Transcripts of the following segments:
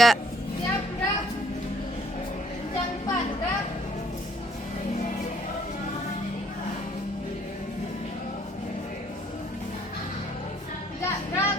Ya, Siap, gerak. Kencang depan, gerak. Tiga, gerak.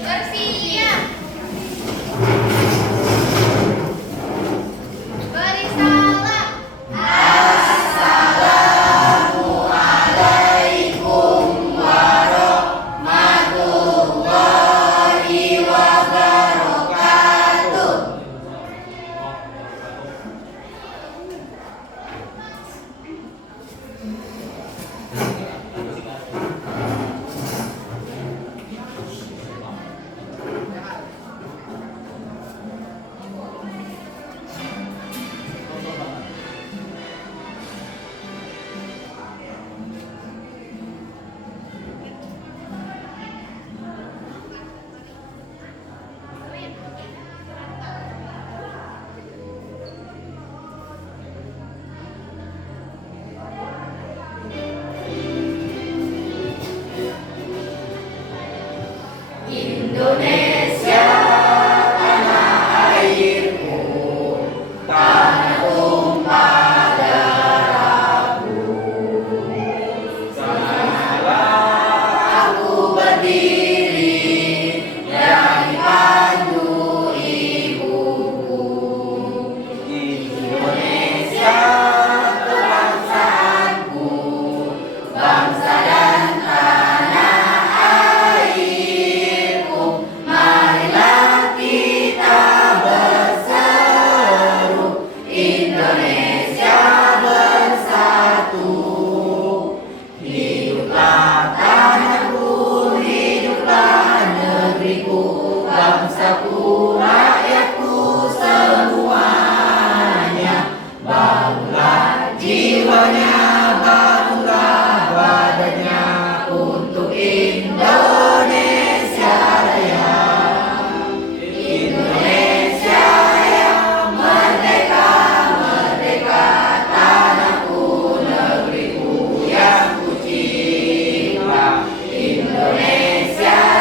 Bersiap. Beri salam. Indonesia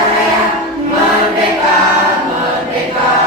Raya, merdeka, merdeka.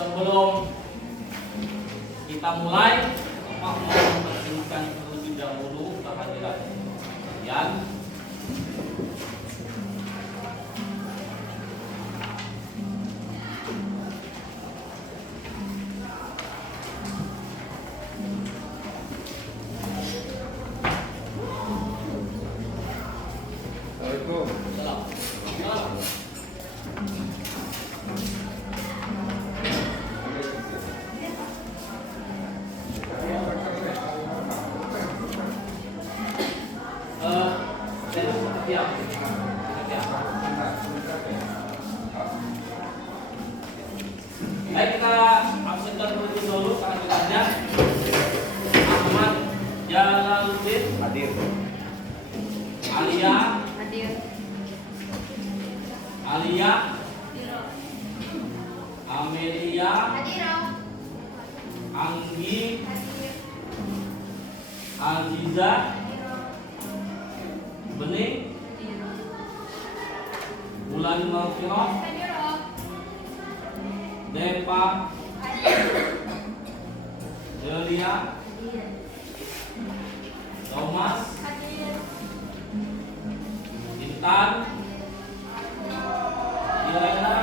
Sebelum kita mulai, Bapak mau mempersingkat terlebih dahulu kehadiran kalian. Baik, kita absenkan terlebih dahulu kehadirannya. Ahmad Jalaluddin hadir. Alia Hadir. Alia Amelia Hadir. Anggi Hadir. Aziza Bening Bulan Mafiroh Hadir. Depa Hadir. Delia Thomas Hadir. Intan Irena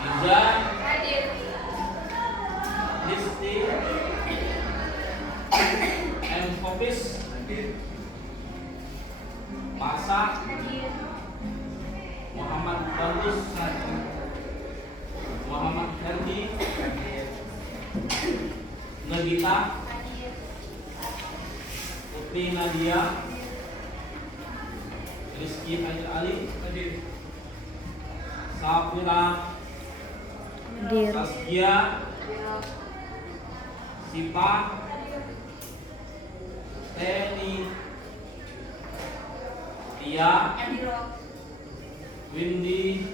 Iza Hadir. Listi M. Kopis Masa Hadir. Muhammad Bandus Muhammad Herdi Nagita Hadir. Putri Nadia Rizky Hajar Ali Safira Hadir. Saskia Sipa Teni Tia Hadir. Windy.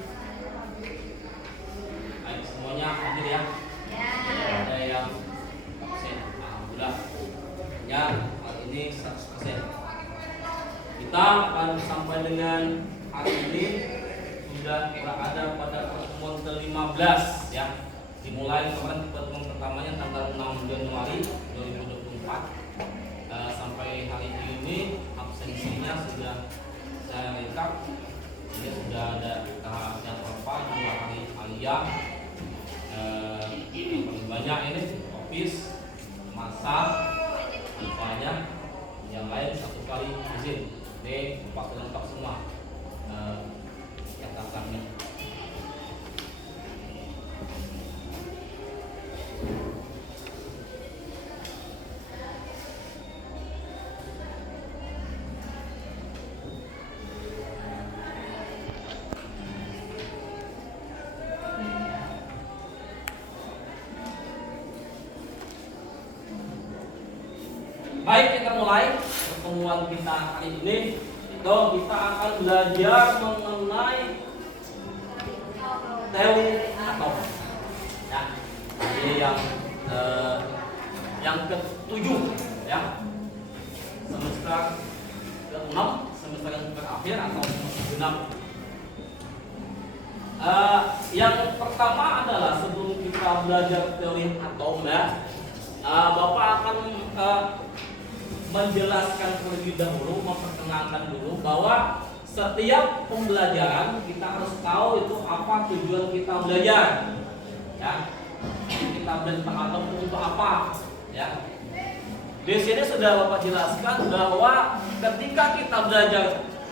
Baik, semuanya hadir ya. Ya. Ada yang absen. Alhamdulillah. Ya, hari ini 100%. Kita akan sampai dengan hari ini sudah berada pada pertemuan ke-15 ya. Dimulai kemarin pertemuan pertamanya tanggal 6 Januari 2024. Sampai hari ini absensinya sudah saya lengkap. Ini sudah ada yang berapa jumlah hari Alia yang paling banyak ini office masa banyak yang lain satu kali izin. Ini empat lengkap semua catatannya. Baik, kita mulai pertemuan kita hari ini. Itu kita akan belajar mengenai teori atom. Ya, ini yang ke-7 ya. Semester ke-6, semester yang terakhir atau semester genap. Yang pertama adalah sebelum kita belajar teori atom ya, menjelaskan terlebih dahulu, memperkenalkan dulu bahwa setiap pembelajaran kita harus tahu itu apa tujuan kita belajar. Ya, kita belajar tentang atom itu untuk apa? Ya. Di sini sudah Bapak jelaskan bahwa ketika kita belajar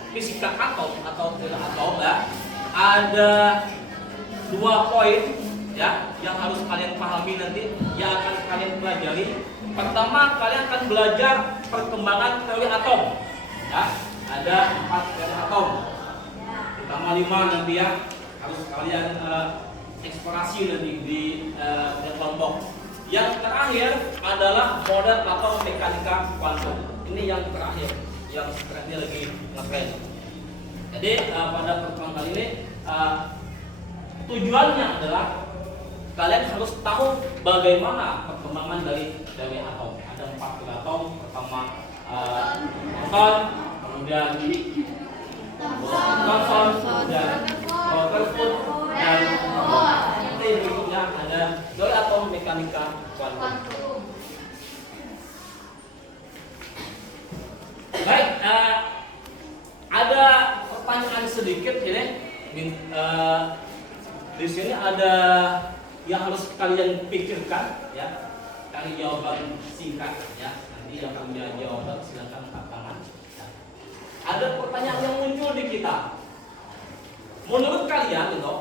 fisika atom atau teori atom, ya, ada 2 poin ya yang harus kalian pahami nanti, yang akan kalian pelajari. Pertama, kalian akan belajar perkembangan teori atom. Ya, ada 4 teori atom, pertama 5 nanti ya, harus kalian eksplorasi nanti di kelompok. Yang terakhir adalah model atau mekanika kuantum. Ini yang terakhir, yang sekarang ini lagi ngetren. Jadi pada pertemuan kali ini tujuannya adalah kalian harus tahu bagaimana perkembangan dari atom. Ada 4 teori atom. Pertama proton, kemudian neutron, kemudian Rutherford, dan nanti berikutnya ada teori atom mekanika kuantum. Baik, ada pertanyaan sedikit ini. Di sini ada yang harus kalian pikirkan, ya, cari jawaban singkat, ya. Nanti yang punya jawaban silakan angkat tangan. Ya. Ada pertanyaan yang muncul di kita. Menurut kalian itu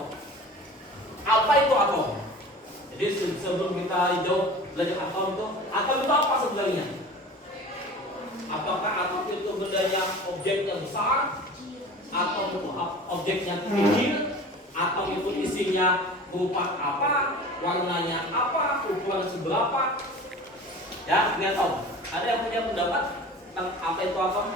apa itu atom? Jadi sebelum kita jauh belajar atom itu apa sebenarnya? Apakah atom itu bendanya objeknya besar, atau itu objeknya kecil, atau itu isinya berupa apa, warnanya apa, ukuran seberapa? Ya, ini atom. Ada yang punya pendapat tentang apa itu atom?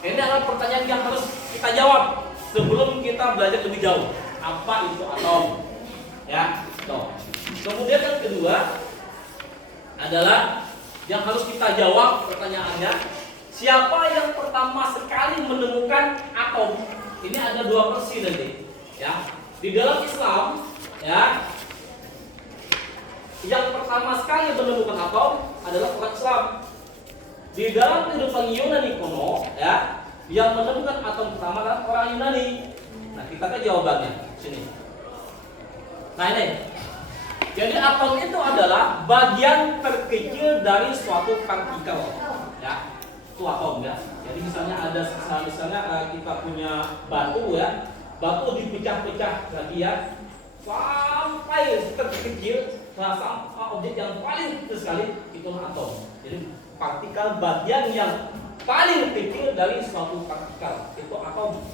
Ini adalah pertanyaan yang harus kita jawab sebelum kita belajar lebih jauh. Apa itu atom? Ya, toh. Kemudian yang kedua adalah yang harus kita jawab pertanyaannya, siapa yang pertama sekali menemukan atom? Ini ada 2 versi nanti, ya. Di dalam Islam, ya, yang pertama sekali menemukan atom adalah orang Islam. Di dalam kehidupan Yunani kuno, ya, yang menemukan atom pertama adalah orang Yunani. Nah, kita kan jawabannya sini. Nah, ini. Jadi atom itu adalah bagian terkecil dari suatu partikel, ya. Itu atom, ya. Jadi misalnya kita punya batu, ya. Batu dipecah-pecah lagi, ya, sampai terkecil, sampai objek yang paling kecil sekali itu atom. Jadi partikel bagian yang paling kecil dari suatu partikel itu atom.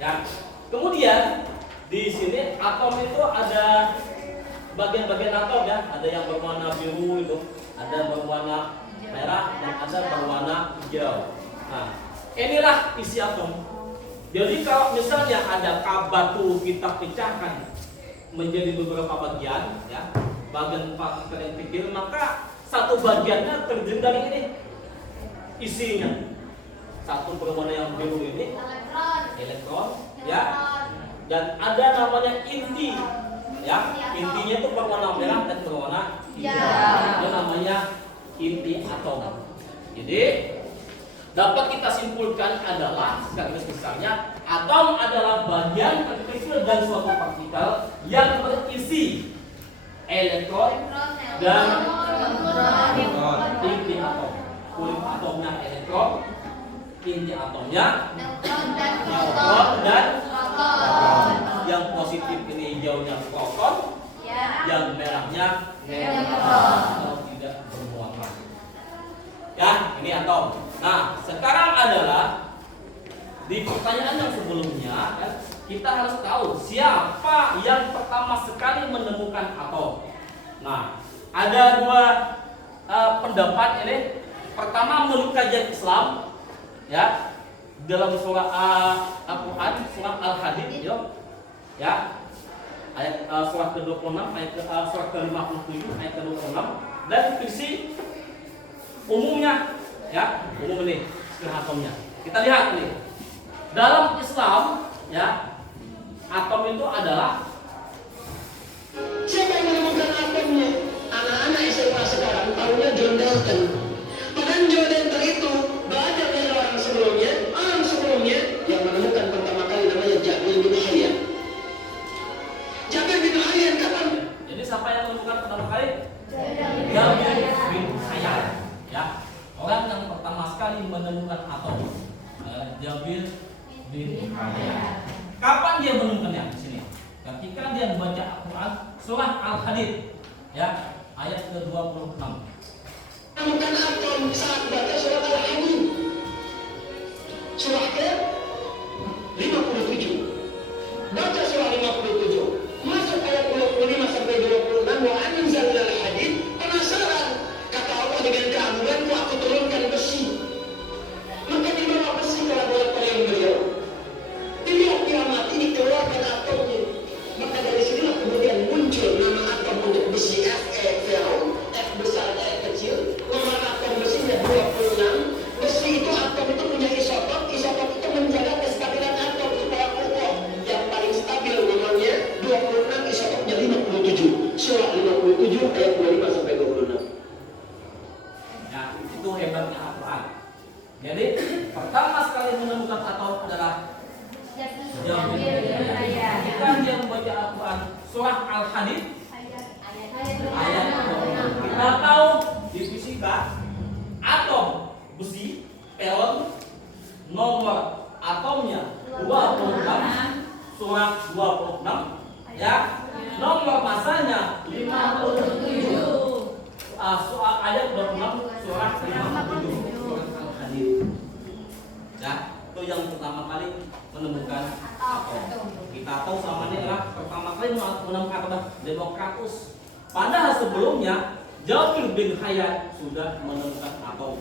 Ya. Kemudian di sini atom itu ada bagian-bagian atom, ya. Ada yang berwarna biru itu, ada berwarna merah, dan ada berwarna hijau. Nah, inilah isi atom. Jadi kalau misalnya ada batu kita pecahkan menjadi beberapa bagian, ya, bagian partikel yang kecil, maka satu bagiannya terdiri dari ini isinya. Satu berwarna yang biru ini elektron, ya, dan ada namanya inti, ya. Intinya itu berwarna merah dan berwarna hijau. Itu namanya inti atom. Jadi dapat kita simpulkan adalah garis besarnya atom adalah bagian terkecil dari suatu partikel yang berisi elektron dan inti atom. Kulit atomnya elektron, inti atomnya neutron dan proton. Yang positif ini hijaunya proton, yang merahnya neutron atau tidak bermuatan. Ya, ini atom. Nah, sekarang adalah di pertanyaan yang sebelumnya, ya, kita harus tahu siapa yang pertama sekali menemukan atom. Nah, ada 2 pendapat ini. Pertama, menurut kajian Islam, ya, dalam surah Al-Quran, surah Al-Hadid, ya, ayat surah ke-26, surah ke-57, ayat ke-26, dan versi umumnya, ya, umum ini atomnya. Kita lihat nih, dalam Islam, ya, atom itu adalah siapa yang menemukan atomnya? Anak-anak SMA menemukan pertama kali? Jabir bin Hayyan. Ya, orang yang pertama sekali menemukan atom. Jabir bin Hayyan. Kapan dia menemukannya? Di sini. Ketika dia membaca Al-Quran surah Al-Hadid, ya, ayat ke-26. Menemukan atom saat baca surah Al-Hadid. Surah ke-57. Baca surah 57. Masuk ayat 25 sampai 26. Wa anzalna al-hadid. Penasaran? Kata Allah, dengan keagunganku aku turunkan besi. Maka di bawah besi telah bolak-balik beliau. Dilihat kiamat ini keluarkan atomnya. Maka dari sinilah kemudian muncul nama atom untuk besi Fe, F besar, E kecil. Nomor atom besinya 26. Besi itu atom itu punya isotop. Isotop itu menjaga kestabilan atom supaya kokoh. Yang paling stabil nomornya 26, isotopnya 57. Surah 57 ayat 25 sampai 26. Ya, itu hebatnya Al-Quran. Jadi pertama sekali menemukan atom adalah Jabir bin Hayyan. Ketika dia membaca Al-Quran surah Al-Hadid ayat 26. Kita tahu di fisika atom besi peon nomor atomnya 26, surah 26, ya, nomor masanya 57. Soal ayat 26 surah 57 surah Al-Hadid. Ya, itu yang pertama kali menemukan atom. Kita tahu sama ini adalah pertama kali menemukan adalah Democritus. Padahal sebelumnya Jabir bin Hayyan sudah menemukan atom.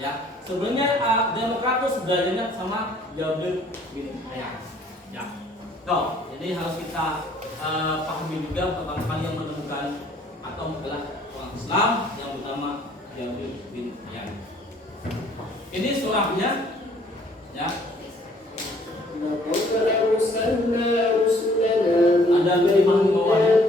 Ya, sebelumnya Democritus belajarnya sama Jabir bin Hayyan. Ya, toh, jadi harus kita pahami juga pertama kali yang menemukan atom adalah orang Islam, yang utama Jabir bin Hayyan. Ini surahnya, ya. Ada kalimat di bawahnya.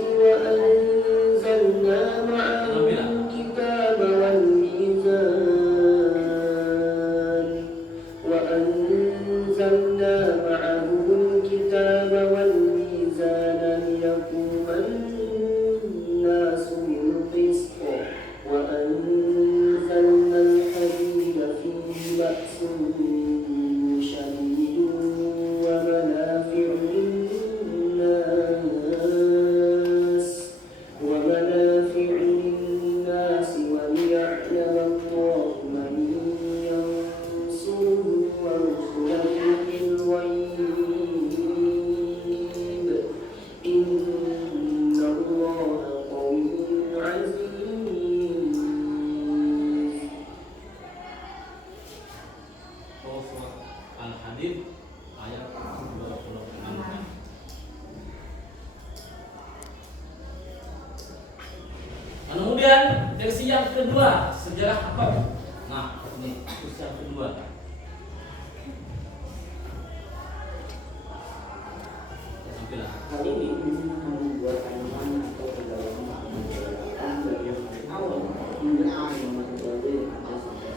Al-Hadid ayat 26. Kemudian versi yang kedua, sejarah atom. Nah, ini versi yang kedua. Sampailah. Hal ini membuat kandungan atau kedalaman akan dari yang awal hingga akhir yang berada atau sampai.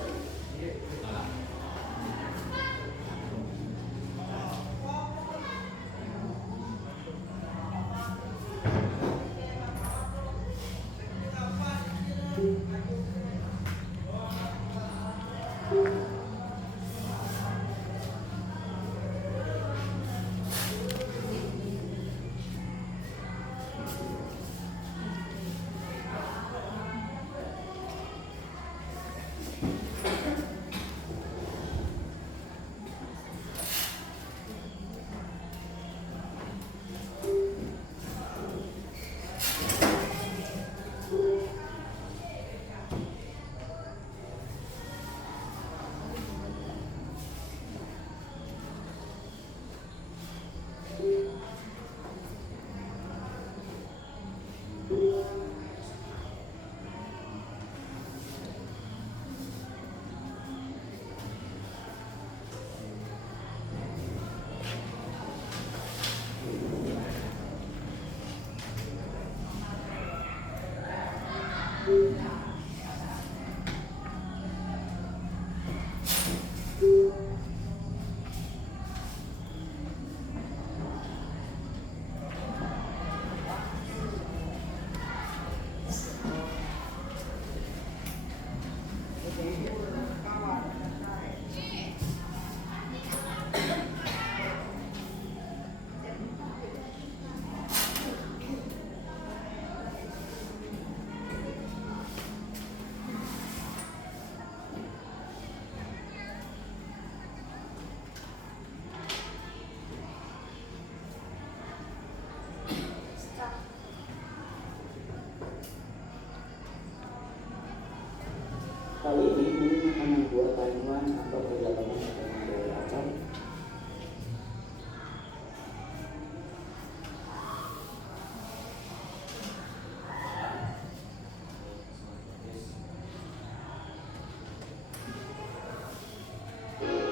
Kali ini Mimin akan membuat timeline atau perjalanan pertemuan dari atom.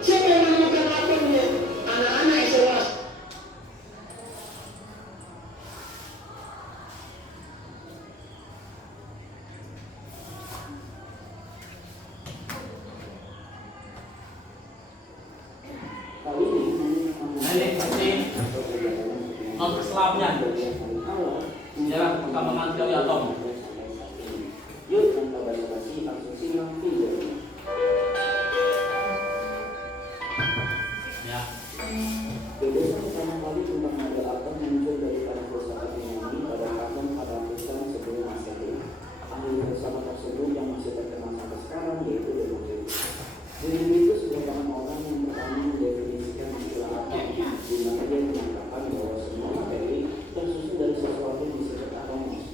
Siapa yang menemukan atomnya? Anak-anak SMA. Kali ini Ini seperti non Islamnya sejarah perkembangan teori atom. Yuk tanpa basa-basi langsung simak video ini. Ya. Gagasan pertama kali tentang model atom muncul dari para filsafat Yunani pada tahun 400-an sebelum Masehi. Ahli filsafat tersebut yang masih terkenal sampai sekarang yaitu Democritus. Democritus merupakan orang yang pertama mendefinisikan istilah atom, di mana dia mengatakan bahwa semua materi tersusun dari sesuatu yang disebut atomos,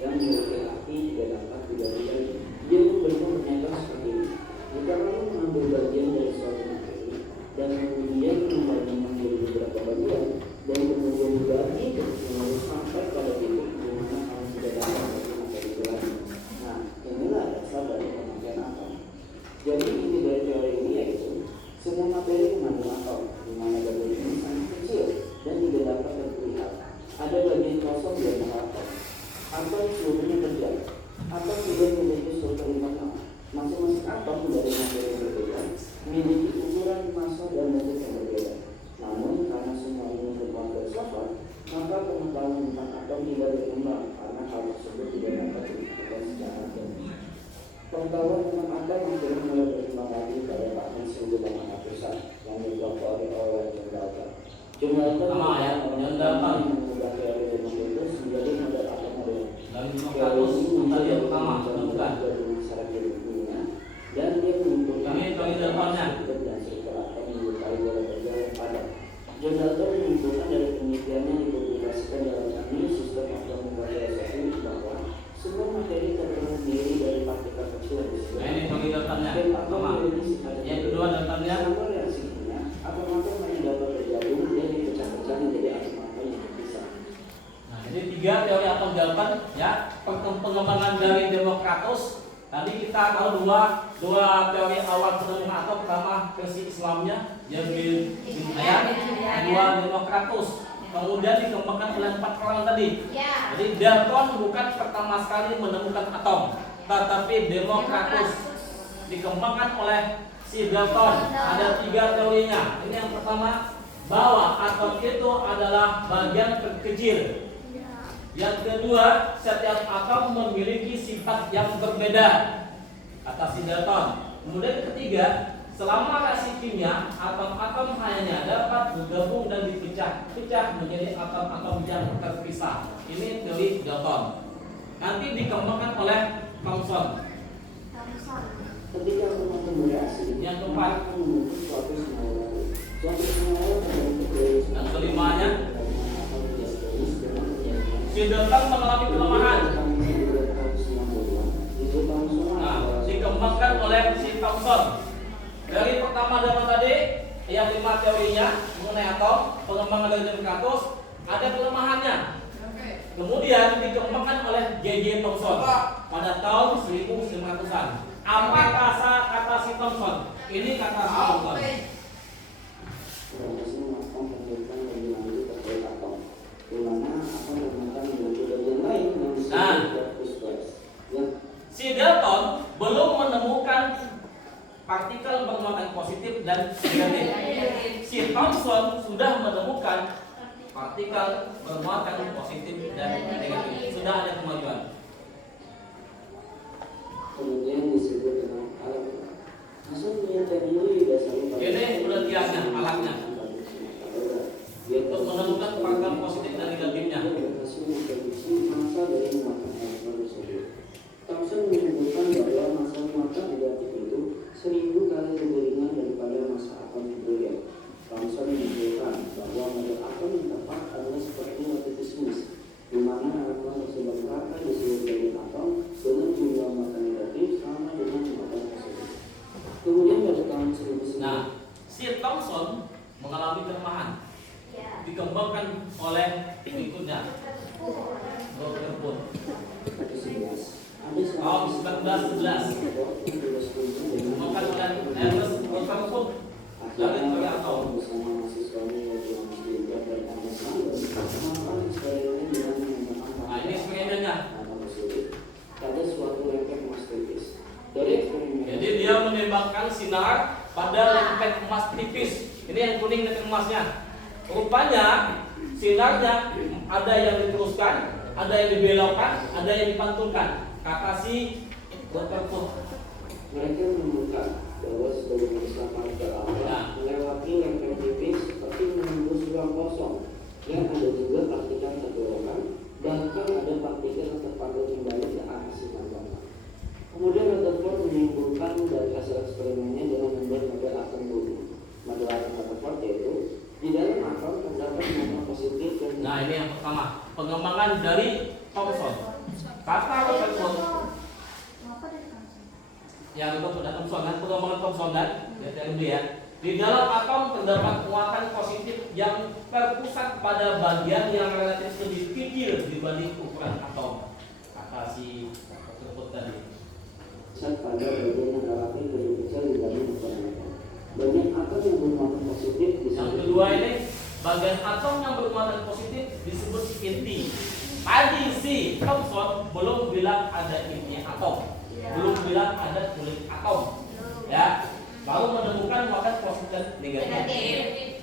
yang memiliki arti tidak dapat dibalikan. Dia pun berikut menyatakan seperti ini: jika kamu mengambil bagian dari suatu materi dan kemudian membagi menjadi beberapa bagian dan kemudian dibagi itu lalu sampai pada titik di mana kamu tidak dapat membagi materi itu lagi. Nah, inilah dasar dari pengertian atom. Jadi inti dari teori ini yaitu semua materi mengandung atom, di mana bagian ini sangat kecil dan tidak dapat terlihat. Ada bagian kosong di antara atom. Atom seluruhnya terjadi. Atom juga memiliki struktur internal. Masing-masing atom dari materi yang berbeda memiliki ukuran, massa, dan bentuk yang berbeda. Namun karena semua ini merupakan filsafat, maka pengetahuan tentang atom tidak berkembang karena hal tersebut tidak dapat dibuktikan secara ilmiah. Pengetahuan tentang atom akhirnya mulai berkembang lagi pada tahun 1800-an yang dikelompok oleh Owen dan Dalton. John Dalton mengubah teori Democritus menjadi model atom modern. Dan Democritus tadi yang pertama menemukan. Dan dia menyimpulkan Ini teori Daltonnya. dan sirkel atom menyukai bola berjalan padat. John Dalton menyimpulkan dari penelitiannya dipublikasikan dalam New System of Chemical Philosophy bahwa semua materi terdiri dari partikel kecil yang disebut. Nah, ini teori Daltonnya. Pertama. Yang kedua Daltonnya. Sama reaksinya, atom-atom yang dapat bergabung dan dipecah-pecah menjadi atom-atom yang terpisah. Nah, jadi tiga teori atom Dalton ya, pengembangan dari Democritus. Tadi kita tahu dua teori awal penemuan atom. Pertama versi Islamnya yang bin Hayat, kedua Democritus. Kemudian dikembangkan oleh 4 orang tadi. Jadi Dalton bukan pertama sekali menemukan atom, tetapi Democritus dikembangkan oleh si Dalton. Ada 3 teorinya. Ini yang pertama, bahwa atom itu adalah bagian terkecil. Yang kedua, setiap atom memiliki sifat yang berbeda, kata si Dalton. Kemudian ketiga, selama reaksi kimia, atom-atom hanya dapat bergabung dan dipecah-pecah menjadi atom-atom yang terpisah. Ini teori Dalton. Nanti dikembangkan oleh Thomson. Ketika atom bereaksi, Yang keempat, membentuk suatu senyawa. Suatu senyawa terbentuk dari yang kelimanya, si Dalton mengalami kelemahan. Nah, dikembangkan oleh si Thomson. Dari pertama zaman tadi, yang 5 teorinya mengenai atom, pengembangan dari Democritus, ada kelemahannya. Kemudian dikembangkan oleh J.J. Thomson pada tahun 1900-an. Apa kata si Thomson? Ini kata si Thomson. Nah, si Dalton belum menemukan partikel bermuatan positif dan negatif. Si Thomson sudah menemukan partikel bermuatan positif dan negatif. Sudah ada kemajuan. Kemudian disebut dengan alat. Hasilnya teknologi dasarnya Ini penelitiannya, alatnya untuk menemukan partikel positif dan negatifnya. berhasil memproduksi massa dari muatan elektron tersebut. Thomson menyebutkan bahwa massa muatan negatif itu 1000 kali lebih ringan daripada massa atom hidrogen. Thomson menunjukkan bahwa model atom yang tepat adalah seperti lattice di mana elektron tersebar rata di tahun 1911 ditemukan oleh Ernest Rutherford dari oleh atom. Nah, ini eksperimennya. Jadi dia menembakkan sinar pada lempeng emas tipis. Ini yang kuning lempeng emasnya. Rupanya sinarnya ada yang diteruskan, ada yang dibelokkan, ada yang dipantulkan. Kata si Rutherford. Mereka menemukan bahwa sebagian besar partikel awan melewati lempeng tipis seperti menembus ruang kosong, dan ada juga partikel tergolongan, bahkan ada partikel yang terpantul kembali ke arah sinar gamma. Kemudian Rutherford menyimpulkan dari hasil eksperimennya dengan membuat model atom bumi. Model atom Rutherford yaitu di dalam atom terdapat neutron positif dan Nah, ini yang pertama, pengembangan dari Thomson. Kata Rutherford yang itu pada Thomson, kan pengembangan Thomson dan ya. Di dalam atom terdapat muatan positif yang terpusat pada bagian yang relatif lebih kecil dibanding ukuran atom. Kata si Rutherford tadi. pada bagian yang relatif lebih kecil dibanding ukuran atom. Banyak atom yang bermuatan positif Yang kedua ini, bagian atom yang bermuatan positif disebut inti. Tadi si Thomson belum bilang ada inti atom, belum bilang ada kulit atom, ya. Baru menemukan muatan positif dan negatif.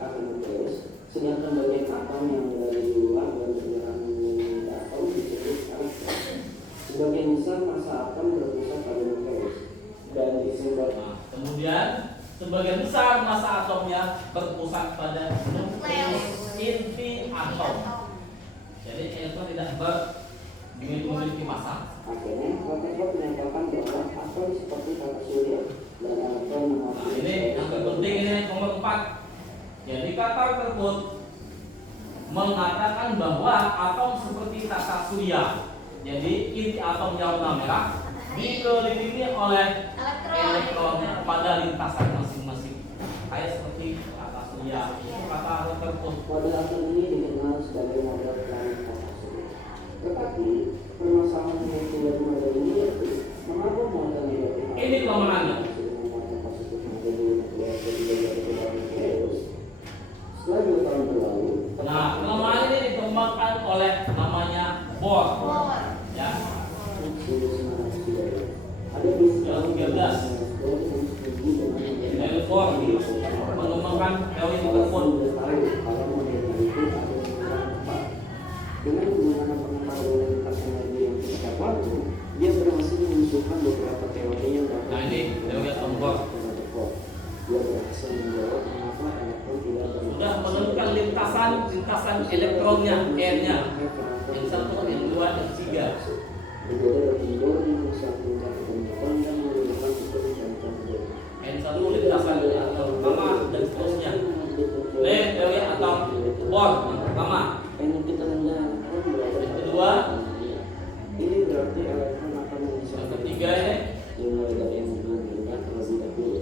akan terus, sedangkan bagian atom yang dari luar dan bergerak mengelilingi atom disebut elektron. Sebagian besar massa atom berpusat pada nukleus dan disebut. Nah, kemudian sebagian besar massa atomnya berpusat pada nukleus inti atom. Jadi elektron tidak memiliki massa. Akhirnya, Rutherford menyampaikan bahwa atom seperti tata surya dan elektron Nah, mengakui ini yang terpenting ini nomor 4. Jadi kata tersebut mengatakan bahwa atom seperti tata surya. Jadi inti atom yang warna merah dikelilingi oleh elektron pada lintasan masing-masing. Kayak seperti tata surya. Itu kata Rutherford. model atom ini dikenal sebagai model planet tata surya. Tetapi permasalahan yang tidak model ini yaitu mengapa model negatif Ini kelemahannya. Setelah 2 tahun berlalu, Nah, kelemahan ini dikembangkan oleh namanya Bohr. Ya. ada bis Yang 13. Dari Bohr mengembangkan teori Rutherford. Dengan menggunakan pengetahuan lintas energi yang singkat waktu, dia berhasil mengusulkan beberapa teori yang dapat. Nah, ini teori atom Bohr. Dia berhasil menjawab mengapa elektron tidak Sudah menentukan lintasan elektronnya, N-nya. Yang 1, yang 2, yang 3. berbeda dari Bohr yang bisa mencapai kebanyakan dan menggunakan sistem jangka jauh. N1 lintasan atom pertama dan seterusnya. Ini teori atom Bohr yang pertama. Energi terendah elektron berada Yang kedua. Ini berarti elektron akan mengisi Yang ketiga ini. dimulai dari yang rendah terlebih dahulu.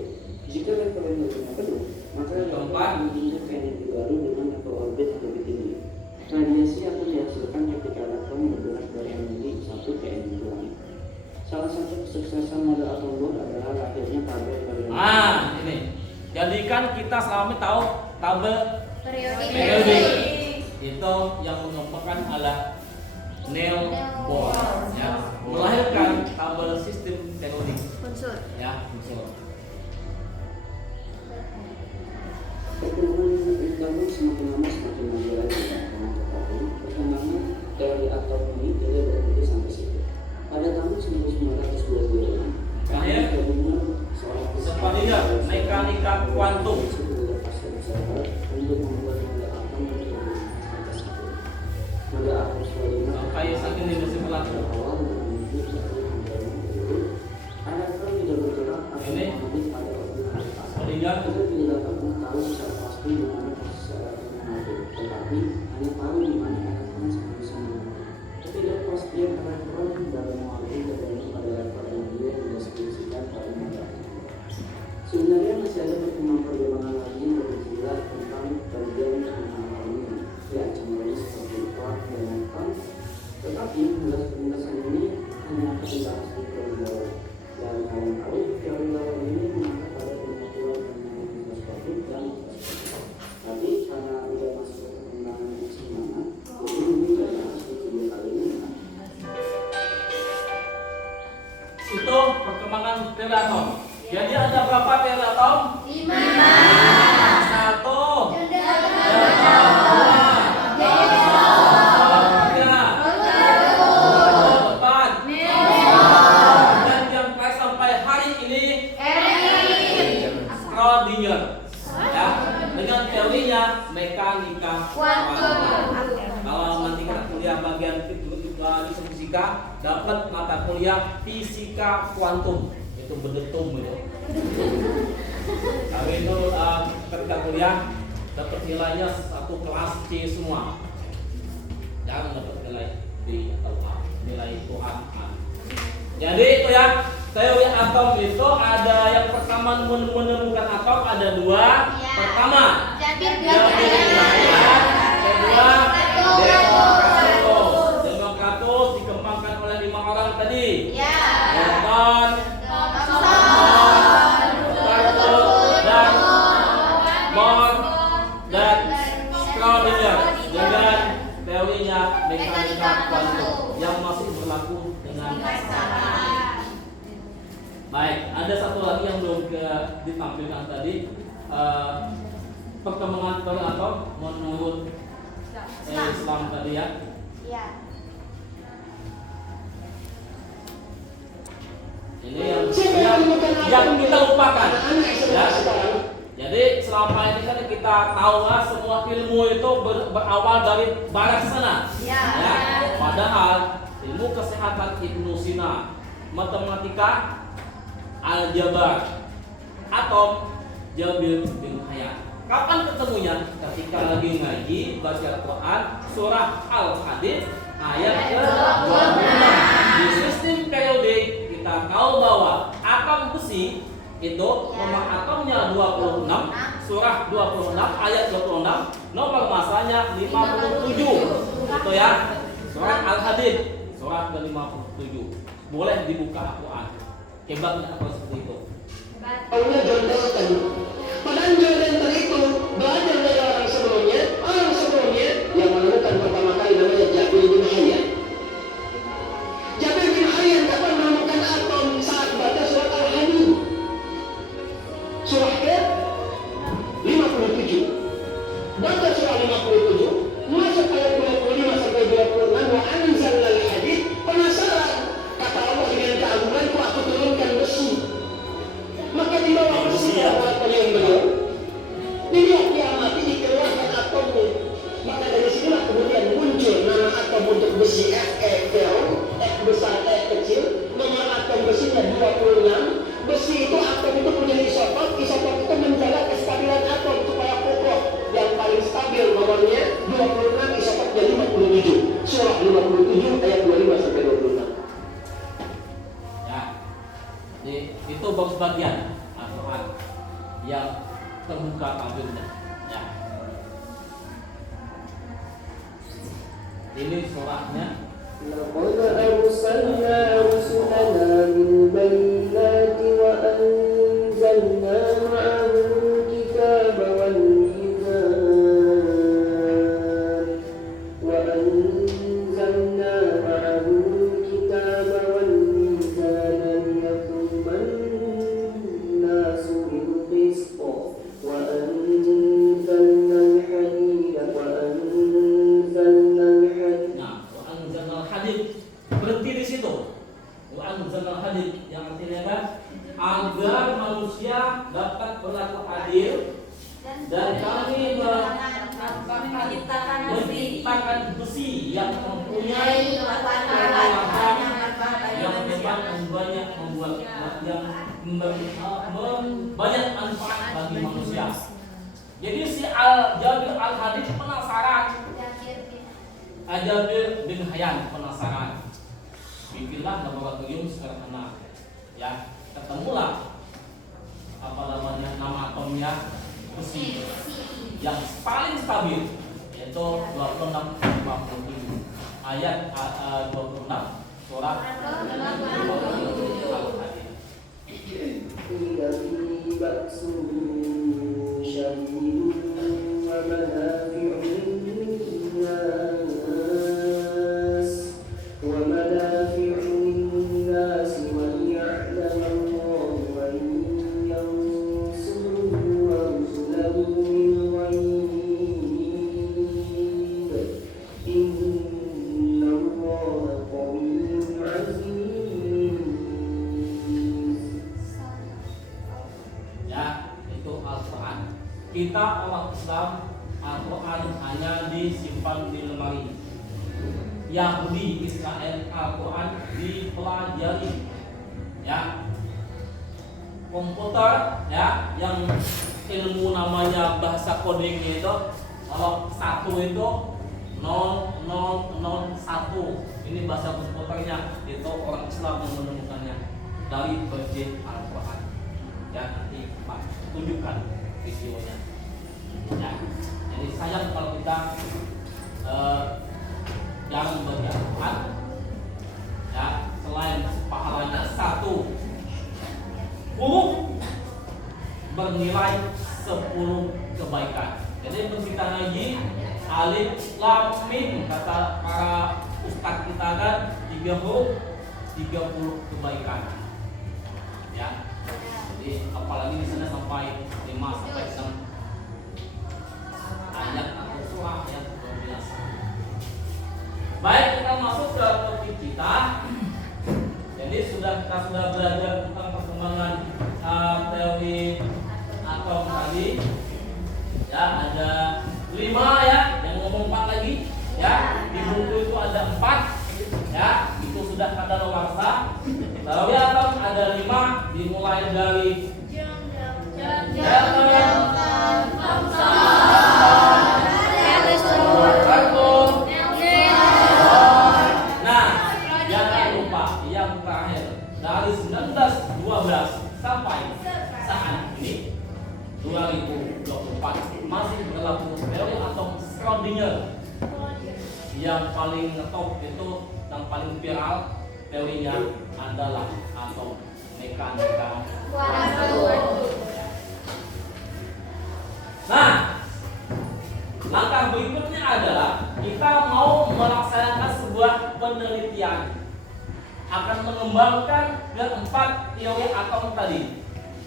Jika level energinya penuh, maka Yang keempat. menginjak ke energi baru dengan level orbit yang lebih tinggi. Radiasi akan dihasilkan ketika elektron bergerak dari energi satu ke energi lain. Salah satu kesuksesan model atom Bohr adalah lahirnya tabel periode. Ini. Jadikan kita selama ini tahu tabel Periodik. itu yang mengembangkan adalah Neil Bohr, ya, melahirkan tabel sistem periodik, Unsur. ya, unsur. Perkembangan internet semakin lama semakin maju lagi. Tetapi perkembangan teori atom ini tidak berhenti sampai situ. Pada tahun 1922, Terakhir, sepertinya mekanika kuantum. untuk membuat model atom menjadi model atom selanjutnya. Kayak saat ini masih berlaku. Awal memiliki satu model itu, elektron tidak bergerak atau Ini. mengorbit pada orbit atas. Sepertinya Kita tidak dapat mengetahui secara pasti di mana posisi elektron mengorbit, tetapi hanya tahu di mana elektron seharusnya mengorbit. Ketidakpastian elektron dalam mengorbit tergantung pada level energi yang dideskripsikan pada model. Sebenarnya masih ada perkembangan lagi yang lebih jelas tentang bagian perkembangan ini, ya contohnya seperti quark dan neutron. Tetapi penjelasan ini akan dibahas di Kewibawaan. Dan kalian tahu Kewibawaan ini mengangkat pada pengetahuan tentang mikroskopik dan mikroskopik. Tapi karena udah masuk ke perkembangan yang semangat, jadi ini kita bahas di video kali ini. Itu perkembangan teori atom. Jadi ada berapa teori atom? 5. 1, 2, 3, 4, dan yang terakhir sampai hari ini Schrödinger. Ya, dengan teorinya mekanika kuantum. Kalau nanti kita kuliah bagian fisika, dapat mata kuliah fisika kuantum. Itu bedetum itu. Tapi itu ketika kuliah dapat nilainya satu kelas C semua. Jangan dapat nilai D atau A, nilai Tuhan A. Jadi itu ya, teori atom itu ada yang pertama menemukan atom ada 2. Pertama, kedua, Democritus dikembangkan oleh 5 orang tadi. Newton, dan Bohr dan Schrödinger dengan teorinya mekanika kuantum yang masih berlaku dengan sekarang. Baik, ada satu lagi yang belum ditampilkan tadi, perkembangan teori atom menurut Islam tadi ya. Ini yang kita lupakan ya. Jadi selama ini kan kita tahu lah semua ilmu itu berawal dari barat sana ya. Padahal ilmu kesehatan Ibnu Sina, matematika, aljabar, atom, Jabir bin Hayyan. Kapan ketemunya? Ketika lagi ngaji baca Al-Quran surah Al-Hadid ayat ke-26. Di sistem periodik kita tahu bahwa atom besi itu nomor atomnya 26, surah 26 ayat 26, nomor masanya 57. Itu ya, surah Al-Hadid, surah ke-57. Boleh dibuka Al-Quran. Hebatnya apa seperti itu? Tahunya John Dalton. Padahal John Dalton itu belajar dari orang sebelumnya yang menemukan pertama kali namanya Jabir bin Hayyan. Jabir bin Hayyan dapat menemukan atom saat baca surat Al-Hadid. Surah ke-57. Baca surah 57, masuk ayat 25 sampai 26, wa anzalna al-hadid. Penasaran, kata Allah dengan keagunganku aku turunkan besi. Maka dibawa besi dalam penyumbang beliau. Dilihat kiamat ini dikeluarkan atomnya. Maka dari sinilah kemudian muncul nama atom untuk besi Fe, F besar, E kecil. Nomor atom besinya 26. Besi itu atom itu punya isotop itu menjaga kestabilan atom supaya kokoh. Yang paling stabil nomornya 26, isotopnya 57. Surah 57 ayat 25 sampai 26. Ya. Jadi itu baru sebagian Al-Quran yang terbuka tabirnya. Ya. Ini surahnya. لقد أرسلنا رسلنا بالبينات وأنزلنا معهم الكتاب والميزان ليقوم الناس بالقسط وأنزلنا الحديد Berhenti di situ. Wa anzalna al-hadid yang artinya kan agar manusia dapat berlaku adil dan kami menciptakan besi yang mempunyai kekuatan yang hebat dan banyak membuat yang banyak manfaat bagi manusia. Jadi si Jabir al-Hadid penasaran. Jabir bin Hayyan penasaran. Bikinlah laboratorium sederhana. Ya, ketemulah nama atomnya besi yang paling stabil yaitu 26,57. Ayat 26 Surah Al-Hadid. إذا في بأس شديد ومنافع للناس وليعلم الله من ينصره ورسله بالغيب إن الله قوي عزيز. Ya, itu Al-Quran. Kita orang Islam, Al-Quran hanya disimpan di lemari. Yahudi Israel Al-Quran dipelajari. Ya, komputer ya, yang ilmu namanya bahasa codingnya itu, kalau 1 itu 0001, ini bahasa komputernya, itu orang Islam yang menemukannya dari versi Al-Quran. Ya, nanti Pak tunjukkan videonya. Ya, jadi sayang kalau kita jarang baca Al-Quran. Ya, selain pahalanya 1 huruf bernilai 10 kebaikan. Jadi kita ngaji alif lam mim, kata para ustadz kita kan 3 huruf 30 kebaikan. Ya. Jadi apalagi di sana sampai 5 sampai 6 ayat atau surah yang luar biasa. Baik, kita masuk ke topik kita. Jadi kita sudah belajar tentang perkembangan teori atom tadi. Ya, ada 5 ya, yang ngomong 4 lagi. Ya, di buku itu ada 4. Ya, itu sudah kadaluarsa. Teori atom ada 5, dimulai dari dari 1912 sampai saat ini 2024 masih berlaku teori atom Schrödinger. Yang paling ngetop itu, yang paling viral teorinya adalah atom mekanika kuantum. Nah, langkah berikutnya adalah kita mau melaksanakan sebuah penelitian akan mengembangkan keempat teori atom tadi.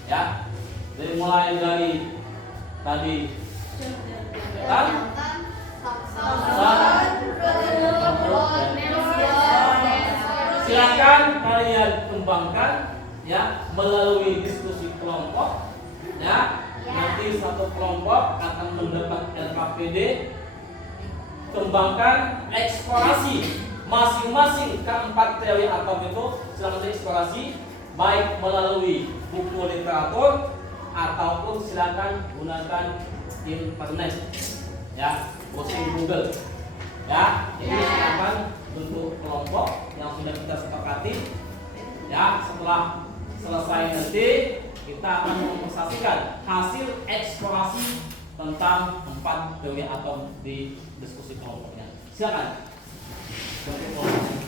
Ya, dari mulai dari tadi kan silakan kalian kembangkan ya melalui diskusi kelompok. Ya, nanti satu kelompok akan mendapat LKPD. Kembangkan eksplorasi masing-masing keempat teori atom itu, silakan dieksplorasi baik melalui buku literatur ataupun silakan gunakan internet. Ya, browsing Google. Ya, ini silakan bentuk kelompok yang sudah kita sepakati. Ya, setelah selesai nanti kita akan mempresentasikan hasil eksplorasi tentang 4 teori atom di diskusi kelompoknya. Silakan. Bentuk kelompok.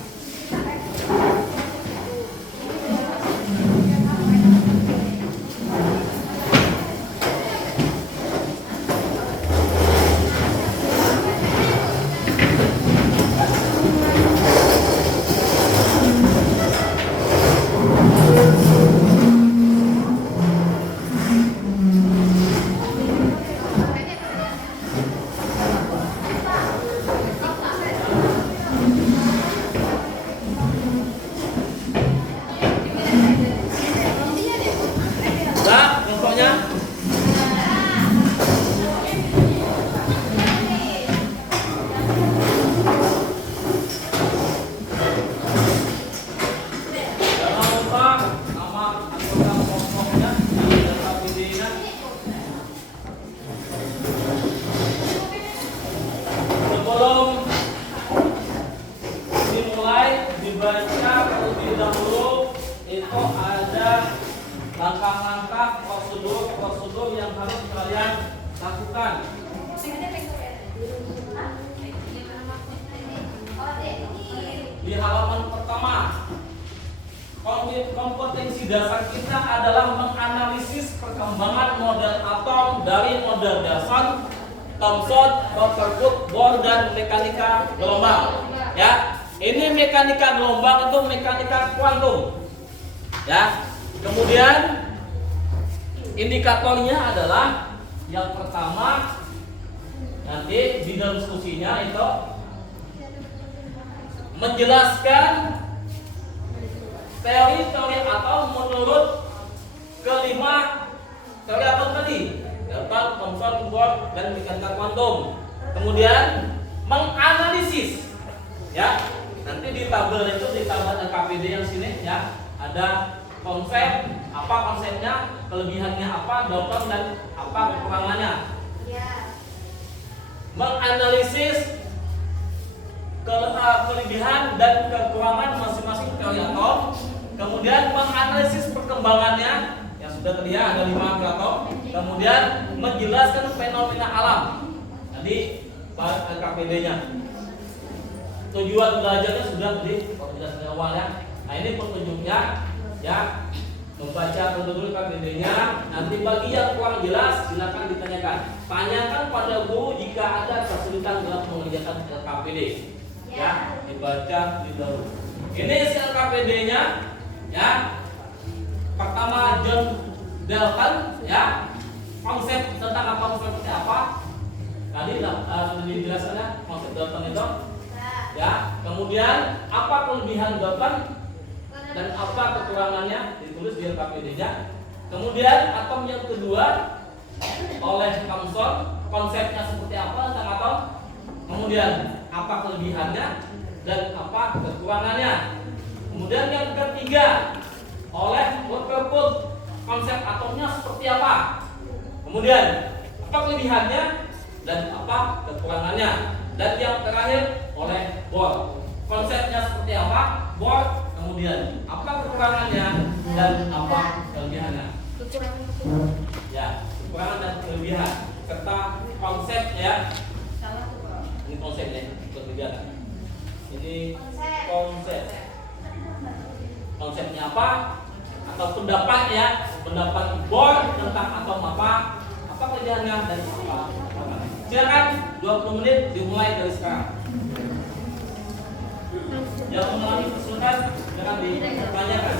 langkah-langkah prosedur yang harus kalian lakukan. Di halaman pertama kompetensi dasar kita adalah menganalisis perkembangan model atom dari model dasar, Thomson, Rutherford, Bohr, dan mekanika gelombang. Ya, ini mekanika gelombang itu mekanika kuantum. Ya, kemudian indikatornya adalah yang pertama nanti di dalam diskusinya itu menjelaskan teori-teori atom menurut kelima teori atom tadi, Dalton, Thomson, Bohr, dan mekanika kuantum. Kemudian menganalisis, ya. Nanti di tabel itu, di tabel LKPD yang sini, ya, ada konsep, apa konsepnya, kelebihannya apa, Dalton, dan apa kekurangannya. Ya. Menganalisis kelebihan dan kekurangan masing-masing teori atom, kemudian menganalisis perkembangannya yang sudah tadi ya, ada 5 atom, kemudian menjelaskan fenomena alam tadi LKPD-nya. Tujuan belajarnya sudah tadi jelas di awal ya. Nah ini petunjuknya ya, membaca dulu LKPD-nya. Nanti bagi yang kurang jelas silakan ditanyakan. Tanyakan pada guru jika ada kesulitan dalam mengerjakan LKPD. Ya, dibaca dulu. Ini isi LKPD-nya ya. Pertama John Dalton ya. Konsep tentang apa, konsep seperti apa? Tadi sudah dijelaskan ya konsep Dalton itu. Ya, kemudian apa kelebihan Dalton dan apa kekurangannya ditulis di LKPD-nya. Kemudian atom yang kedua oleh Thomson, konsepnya seperti apa tentang atom. Kemudian apa kelebihannya dan apa kekurangannya. Kemudian yang ketiga oleh Rutherford, konsep atomnya seperti apa. Kemudian apa kelebihannya dan apa kekurangannya. Dan yang terakhir oleh Bohr, konsepnya seperti apa, Bohr, kemudian apa kekurangannya dan apa kelebihannya. Ya, kekurangan dan kelebihan serta konsep ya. Ini konsepnya, kelebihan. Ini konsep. Konsepnya apa? Atau pendapat ya, pendapat Bohr tentang atom apa kelebihannya dan apa. Silakan 20 menit dimulai dari sekarang. Yang mengalami kesulitan jangan ditanyakan.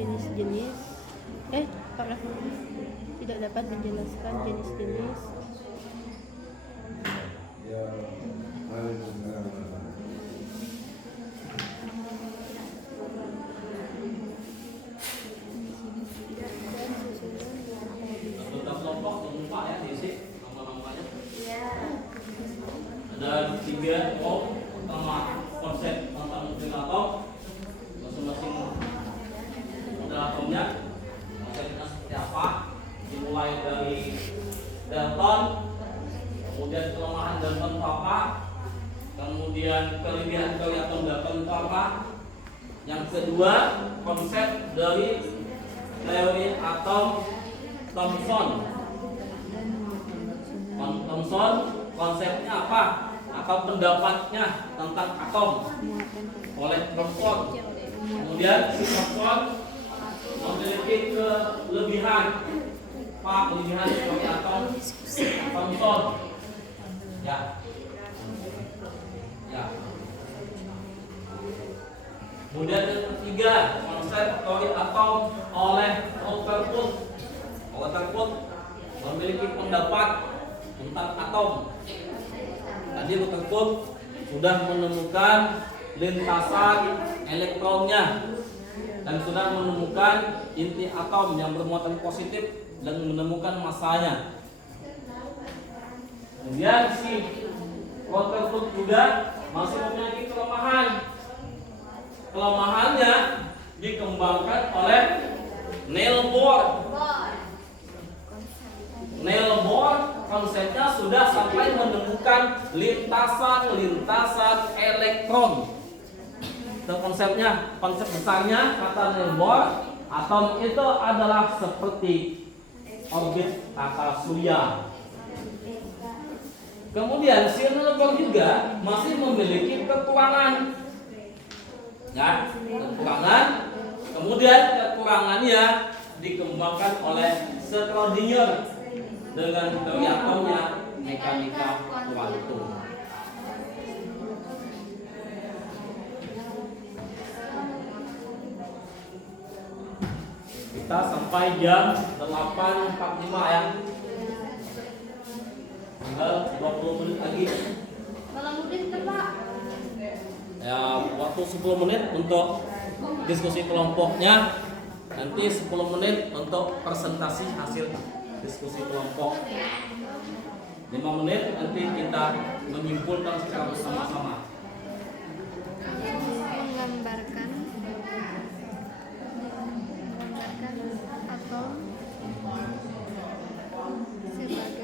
jenis-jenis paragraf tidak dapat menjelaskan jenis-jenis Anggota kelompok lupa ya diisi nama-namanya. Iya. Ada 3 pertama konsep tentang model atom, masing-masing model atomnya konsepnya seperti apa, dimulai dari Dalton, kemudian kelemahan Dalton itu apa, kemudian kelebihan dari atom Dalton itu apa. Yang kedua, konsep dari teori atom Thomson. Thomson konsepnya apa? Atau pendapatnya tentang atom oleh Thomson. Kemudian si Thomson memiliki kelebihan. Apa kelebihan teori atom Thomson? Ya. Kemudian yang ketiga, konsep teori atom oleh Rutherford. Rutherford memiliki pendapat tentang atom. Tadi Rutherford sudah menemukan lintasan elektronnya dan sudah menemukan inti atom yang bermuatan positif dan menemukan masanya. Kemudian si Rutherford juga masih memiliki kelemahan. Kelemahannya dikembangkan oleh Niels Bohr. Niels Bohr konsepnya sudah sampai menemukan lintasan elektron. Itu konsepnya, konsep besarnya kata Niels Bohr, atom itu adalah seperti orbit tata surya. Kemudian si Niels Bohr juga masih memiliki kekurangan. Ya, kekurangan. Kemudian kekurangannya dikembangkan oleh Schrödinger dengan teori atomnya mekanika kuantum. Kita sampai jam 8.45 ya. Tinggal 20 menit lagi. Kalau mudik tuh Pak. Ya, waktu 10 menit untuk diskusi kelompoknya, nanti 10 menit untuk presentasi hasil diskusi kelompok. 5 menit nanti kita menyimpulkan secara bersama-sama. menggambarkan atom sebagai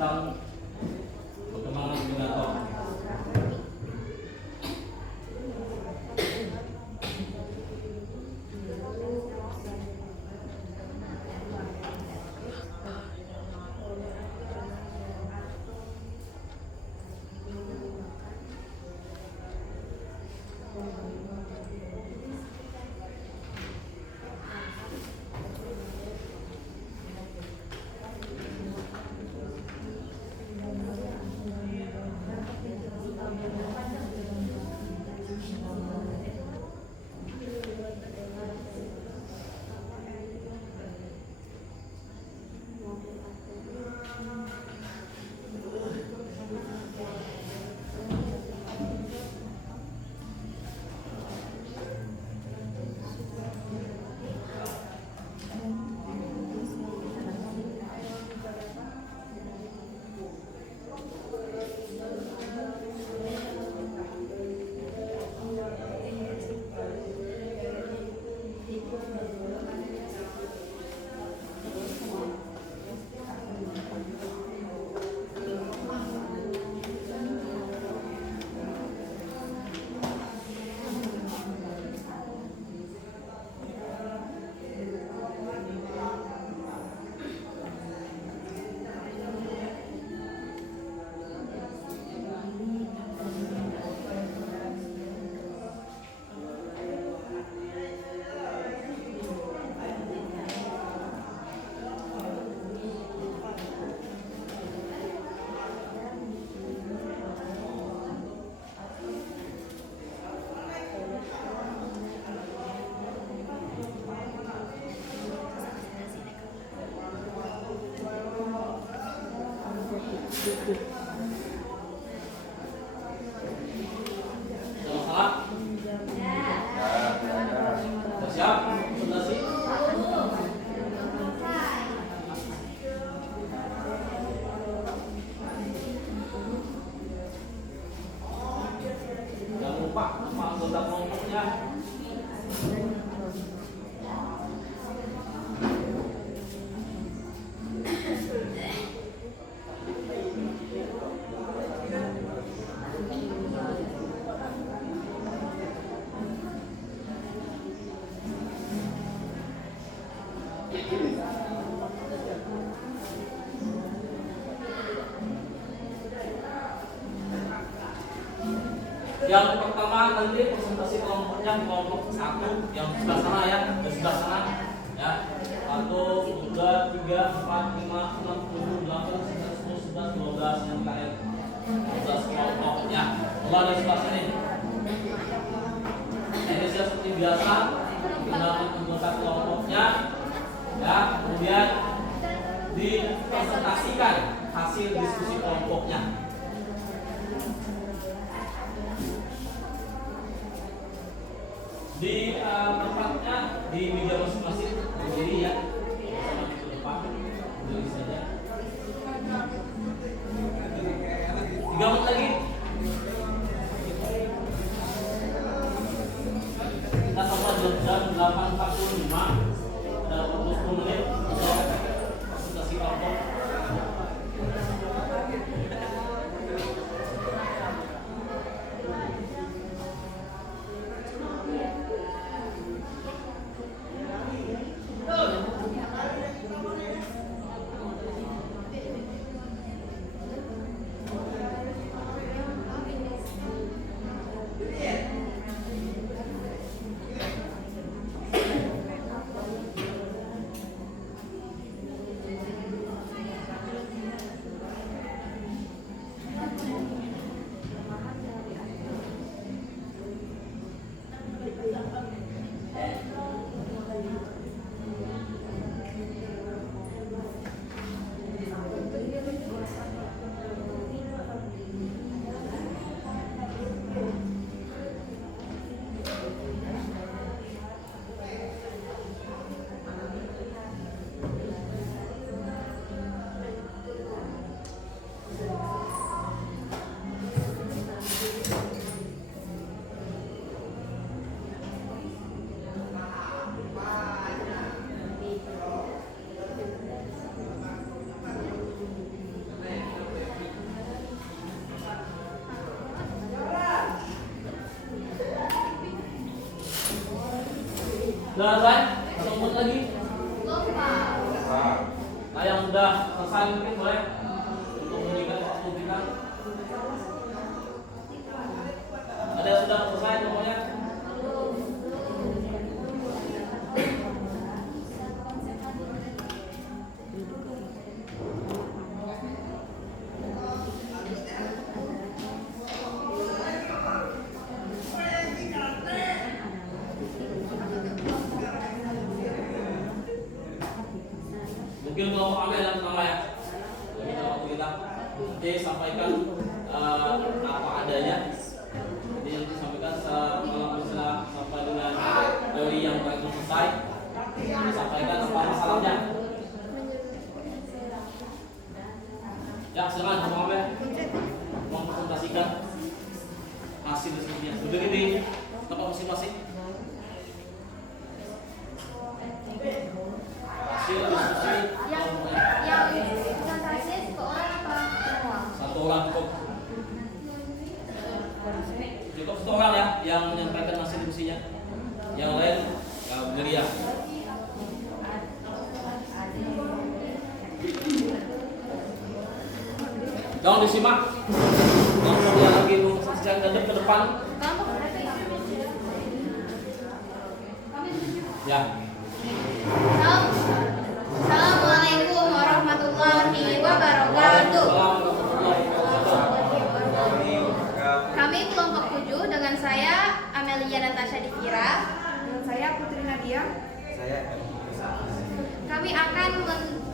tentang perkembangan simulator. Ada masalah? Sudah siap? Presentasi? Jangan lupa nama anggota kelompoknya. Yang pertama nanti presentasi kelompoknya kelompok 1 yang sebelah sana ya, di sebelah sana ya. 1, 2, 3, 4, 5, 6, 7, 8, 9, 10, 11, 12 yang terakhir 12 kelompoknya. Mulai dari sebelah sini. Ini seperti biasa gunakan anggota kelompoknya ya, kemudian dipresentasikan hasil diskusi kelompoknya. Di tempatnya di meja masing-masing berdiri ya, sama di depan berdiri saja. 3 menit lagi kita sampai jam 8.45, ada 10 menit untuk presentasi kelompok. Sudah selesai? Atau mau lagi? Belum, Pak. Nah, yang sudah selesai mungkin boleh untuk memberikan waktu kita. Ada yang sudah selesai semuanya? Mungkin kalau mau ambil yang pertama ya, kita waktu kita nanti sampaikan apa adanya. Jadi nanti sampaikan kalau misalnya sampai dengan teori yang baru selesai, disampaikan apa masalahnya. Ya silakan mau ambil, mau presentasikan hasil diskusinya. Berdiri di tempat masing-masing. Hasil diskusi Yang presentasi ke orang apa semua? satu orang cukup. Cukup satu orang ya yang menyampaikan hasil diskusinya. Yang lain ya berdiri ya. Jangan disimak. Kalau dia lagi menyaksikan ke depan. Kelompok berapa ya? Ya. Assalamualaikum warahmatullahi wabarakatuh. Kami kelompok 7 dengan saya Amelia Natasha Dikira. Dengan saya Putri Nadia. Kami akan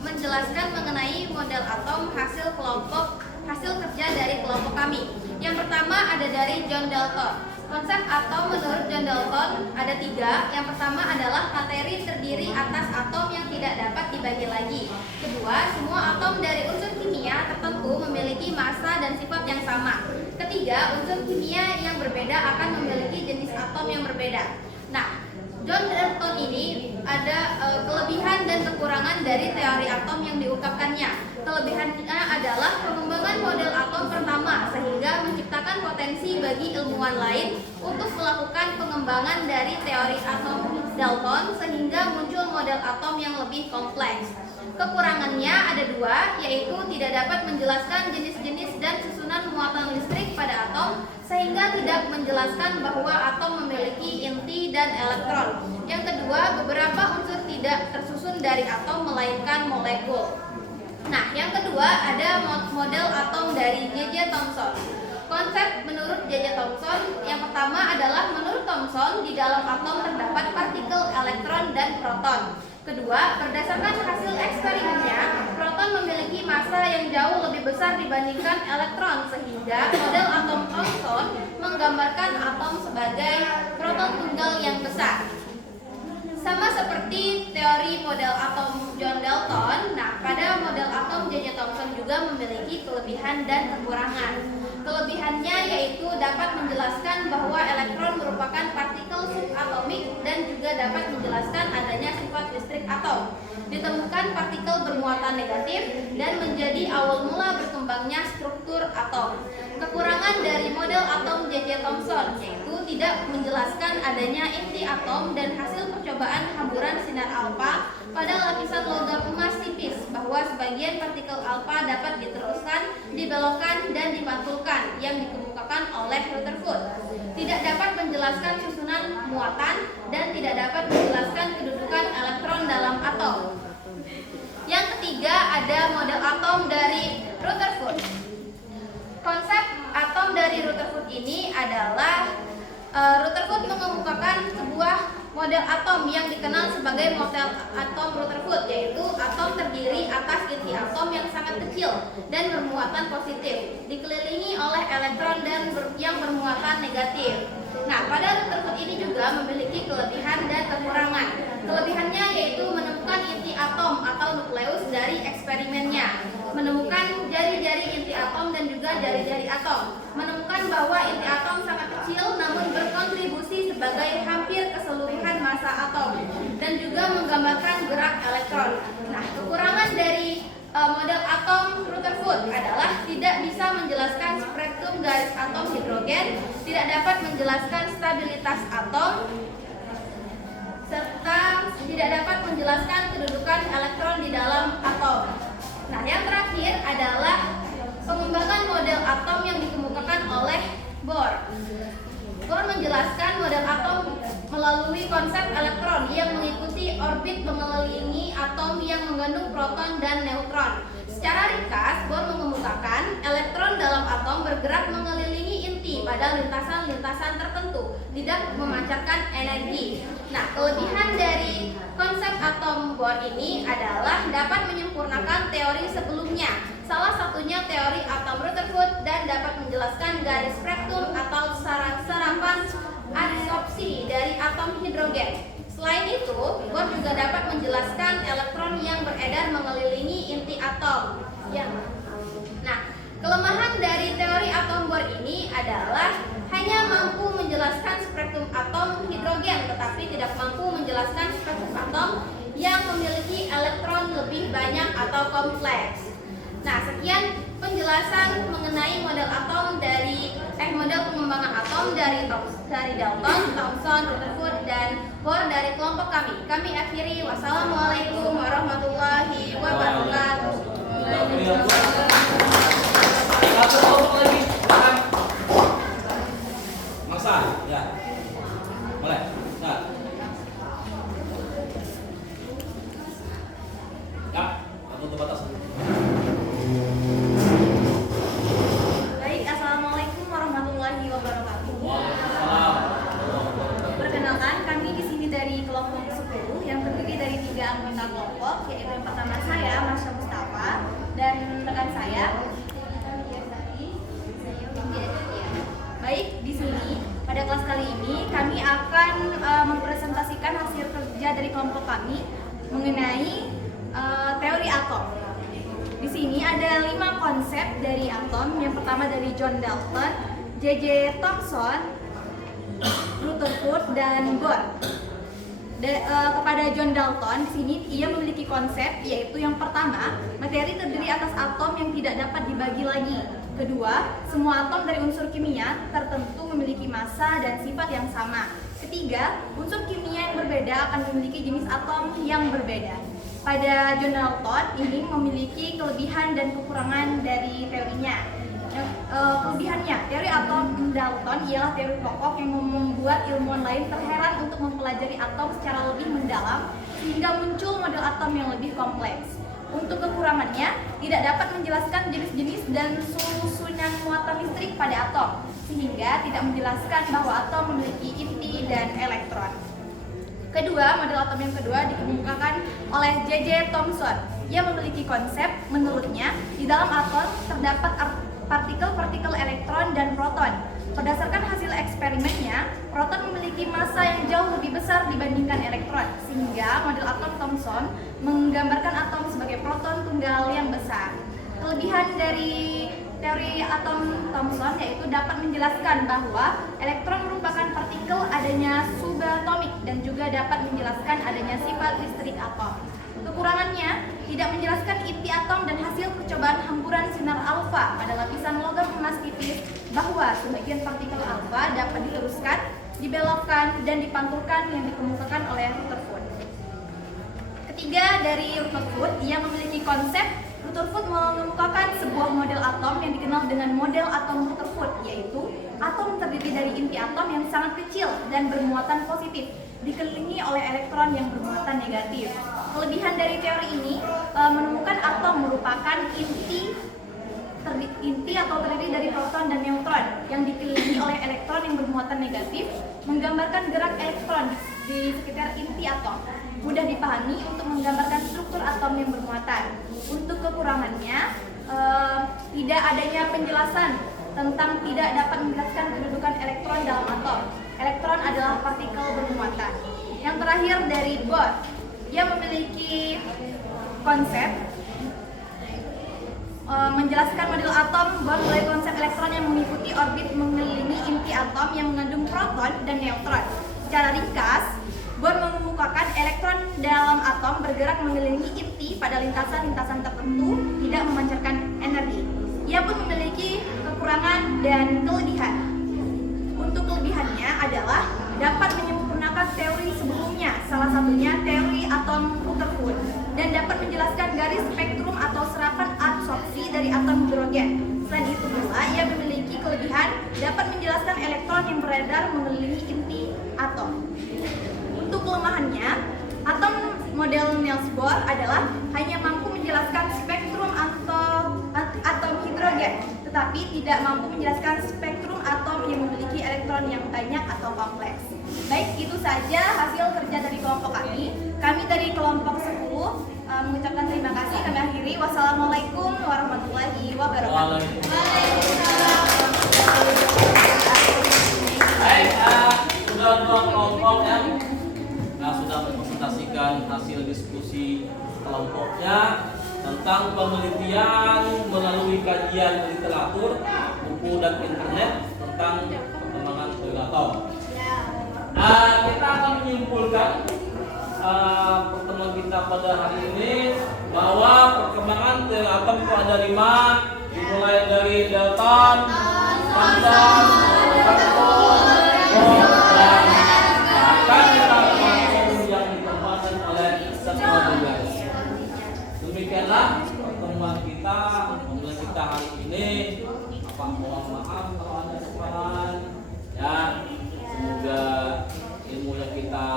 menjelaskan mengenai model atom hasil kerja dari kelompok kami. Yang pertama ada dari John Dalton. Konsep atom menurut John Dalton ada 3. Yang pertama adalah materi terdiri atas atom yang tidak dapat dibagi lagi. Kedua, semua atom dari unsur kimia tertentu memiliki massa dan sifat yang sama. Ketiga, unsur kimia yang berbeda akan memiliki jenis atom yang berbeda. Nah, John Dalton ini ada kelebihan dan kekurangan dari teori atom yang diungkapkannya. Kelebihannya adalah pengembangan model atom pertama sehingga menciptakan potensi bagi ilmuwan lain untuk melakukan pengembangan dari teori atom Dalton sehingga muncul model atom yang lebih kompleks. Kekurangannya ada 2, yaitu tidak dapat menjelaskan jenis-jenis dan susunan muatan listrik pada atom sehingga tidak menjelaskan bahwa atom memiliki inti dan elektron. Yang kedua, beberapa unsur tidak tersusun dari atom melainkan molekul. Nah, yang kedua ada model atom dari J.J. Thomson. Konsep menurut J.J. Thomson yang pertama adalah menurut Thomson di dalam atom terdapat partikel elektron dan proton. Kedua, berdasarkan hasil eksperimennya, proton memiliki massa yang jauh lebih besar dibandingkan elektron sehingga model atom Thomson menggambarkan atom sebagai proton tunggal yang besar. Sama seperti teori model atom John Dalton, nah pada model atom J.J. Thomson juga memiliki kelebihan dan kekurangan. Kelebihannya yaitu dapat menjelaskan bahwa elektron merupakan partikel subatomik dan juga dapat menjelaskan adanya sifat listrik atom. Ditemukan partikel bermuatan negatif dan menjadi awal mula berkembangnya struktur atom. Kekurangan dari model atom J.J. Thomson yaitu tidak menjelaskan adanya inti atom dan hasil percobaan hamburan sinar alfa pada lapisan logam emas tipis bahwa sebagian partikel alfa dapat diteruskan, dibelokkan, dan dipantulkan yang dikemukakan oleh Rutherford. Tidak dapat menjelaskan susunan muatan dan tidak dapat menjelaskan kedudukan elektron dalam atom. Yang ketiga ada model atom dari Rutherford. Konsep atom dari Rutherford ini adalah Rutherford mengemukakan sebuah model atom yang dikenal sebagai model atom Rutherford, yaitu atom terdiri atas inti atom yang sangat kecil dan bermuatan positif, dikelilingi oleh elektron yang bermuatan negatif. Nah, pada Rutherford ini juga memiliki kelebihan dan kekurangan. Kelebihannya yaitu menemukan inti atom atau nukleus dari eksperimennya, menemukan jari-jari inti atom dan juga jari-jari atom, menemukan bahwa inti atom sangat kecil namun berkontribusi sebagai hampir keseluruhan massa atom, dan juga menggambarkan gerak elektron. Nah, kekurangan dari model atom Rutherford adalah tidak bisa menjelaskan spektrum garis atom hidrogen, tidak dapat menjelaskan stabilitas atom, serta tidak dapat menjelaskan kedudukan elektron di dalam atom. Nah, yang terakhir adalah pengembangan model atom yang dikemukakan oleh Bohr. Bohr menjelaskan model atom melalui konsep elektron yang mengikuti orbit mengelilingi atom yang mengandung proton dan neutron. Secara ringkas, Bohr mengemukakan elektron dalam atom bergerak mengelilingi inti pada lintasan-lintasan tertentu, tidak memancarkan energi. Nah, kelebihan dari konsep atom Bohr ini adalah dapat menyempurnakan teori sebelumnya. Salah satunya teori atom Rutherford dan dapat menjelaskan garis spektrum atau serapan adsorpsi dari atom hidrogen. Selain itu, Bohr juga dapat menjelaskan elektron yang beredar mengelilingi inti atom. Ya. Nah, kelemahan dari teori atom Bohr ini adalah hanya mampu menjelaskan spektrum atom hidrogen, tetapi tidak mampu menjelaskan spektrum atom yang memiliki elektron lebih banyak atau kompleks. Nah, sekian penjelasan mengenai model atom model pengembangan atom dari Dalton, Thomson, Rutherford, dan Bohr dari kelompok kami. Kami akhiri. Wassalamualaikum warahmatullahi wabarakatuh. Satu kelompok lagi. Maksa, ya. Boleh. Nah. Kak, aku tutup batas. Baik, assalamualaikum warahmatullahi wabarakatuh. Waalaikumsalam. Perkenalkan, kami di sini dari kelompok 10 yang terdiri dari 3 anggota kelompok, yaitu yang pertama saya, Masya Mustafa, dan rekan saya. Baik, di sini pada kelas kali ini kami akan mempresentasikan hasil kerja dari kelompok kami mengenai teori atom. Di sini ada 5 konsep dari atom. Yang pertama dari John Dalton, J.J. Thomson, Rutherford, dan Bohr. Kepada John Dalton, di sini ia memiliki konsep, yaitu yang pertama, materi terdiri atas atom yang tidak dapat dibagi lagi. Kedua, semua atom dari unsur kimia tertentu memiliki massa dan sifat yang sama. Ketiga, unsur kimia yang berbeda akan memiliki jenis atom yang berbeda. Pada John Dalton ini memiliki kelebihan dan kekurangan dari teorinya. Kelebihannya, teori atom Dalton ialah teori pokok yang membuat ilmuwan lain terheran untuk mempelajari atom secara lebih mendalam sehingga muncul model atom yang lebih kompleks. Untuk kekurangannya, tidak dapat menjelaskan jenis-jenis dan susunan muatan listrik pada atom, sehingga tidak menjelaskan bahwa atom memiliki inti dan elektron. Kedua, model atom yang kedua dikemukakan oleh J.J. Thomson. Ia memiliki konsep, menurutnya, di dalam atom terdapat partikel-partikel elektron dan proton. Berdasarkan hasil eksperimennya, proton memiliki massa yang jauh lebih besar dibandingkan elektron, sehingga model atom Thomson menggambarkan atom sebagai proton tunggal yang besar. Kelebihan dari teori atom Thomson yaitu dapat menjelaskan bahwa elektron merupakan partikel adanya subatomik dan juga dapat menjelaskan adanya sifat listrik atom. Kekurangannya, tidak menjelaskan inti atom dan hasil percobaan hamburan sinar alfa pada lapisan logam emas tipis bahwa sebagian partikel alfa dapat diteruskan, dibelokkan, dan dipantulkan yang dikemukakan oleh Rutherford. Ketiga, dari Rutherford, ia memiliki konsep. Rutherford mengemukakan sebuah model atom yang dikenal dengan model atom Rutherford, yaitu atom terdiri dari inti atom yang sangat kecil dan bermuatan positif, dikelilingi oleh elektron yang bermuatan negatif. Kelebihan dari teori ini menemukan atom merupakan inti atau terdiri dari proton dan neutron yang dikelilingi oleh elektron yang bermuatan negatif, menggambarkan gerak elektron di sekitar inti atom. Mudah dipahami untuk menggambarkan struktur atom yang bermuatan. Untuk kekurangannya, tidak adanya penjelasan tentang tidak dapat menjelaskan kedudukan elektron dalam atom. Elektron adalah partikel bermuatan. Yang terakhir dari Bohr, ia memiliki konsep menjelaskan model atom. Bohr melalui konsep elektron yang mengikuti orbit mengelilingi inti atom yang mengandung proton dan neutron. Secara ringkas, Bohr mengemukakan elektron dalam atom bergerak mengelilingi inti pada lintasan-lintasan tertentu, tidak memancarkan energi. Ia pun memiliki kekurangan dan kelebihan. Untuk kelebihannya adalah dapat menyempurnakan teori sebelumnya. Salah salah satunya teori atom Rutherford dan dapat menjelaskan garis spektrum atau serapan absorpsi dari atom hidrogen. Selain itu pula, ia memiliki kelebihan dapat menjelaskan elektron yang beredar mengelilingi inti atom. Untuk kelemahannya, atom model Niels Bohr adalah hanya mampu menjelaskan spektrum atom hidrogen, tetapi tidak mampu menjelaskan spektrum atom yang memiliki elektron yang banyak atau kompleks. Baik, itu saja hasil kerja dari kelompok kami. Kami dari kelompok 10 mengucapkan terima kasih. Kami akhiri. Wassalamualaikum warahmatullahi wabarakatuh. Baik, sudah dua kelompok yang sudah mempresentasikan hasil diskusi kelompoknya tentang penelitian melalui kajian literatur, buku dan internet tentang perkembangan teori atom. Kita akan menyimpulkan pertemuan kita pada hari ini bahwa perkembangan teori atom itu ada 5, dimulai dari Dalton, Thomson, dan akan kita langsung yang dikembangkan oleh Samuel. Demikianlah pertemuan kita hari ini. Mohon maaf kalau ada kesalahan. Ya, semoga ilmu yang kita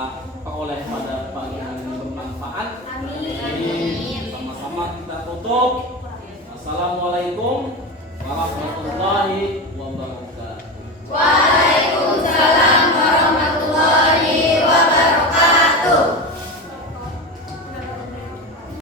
peroleh pada pagi hari ini bermanfaat. Amin. Sama-sama kita tutup. Assalamualaikum warahmatullahi wabarakatuh.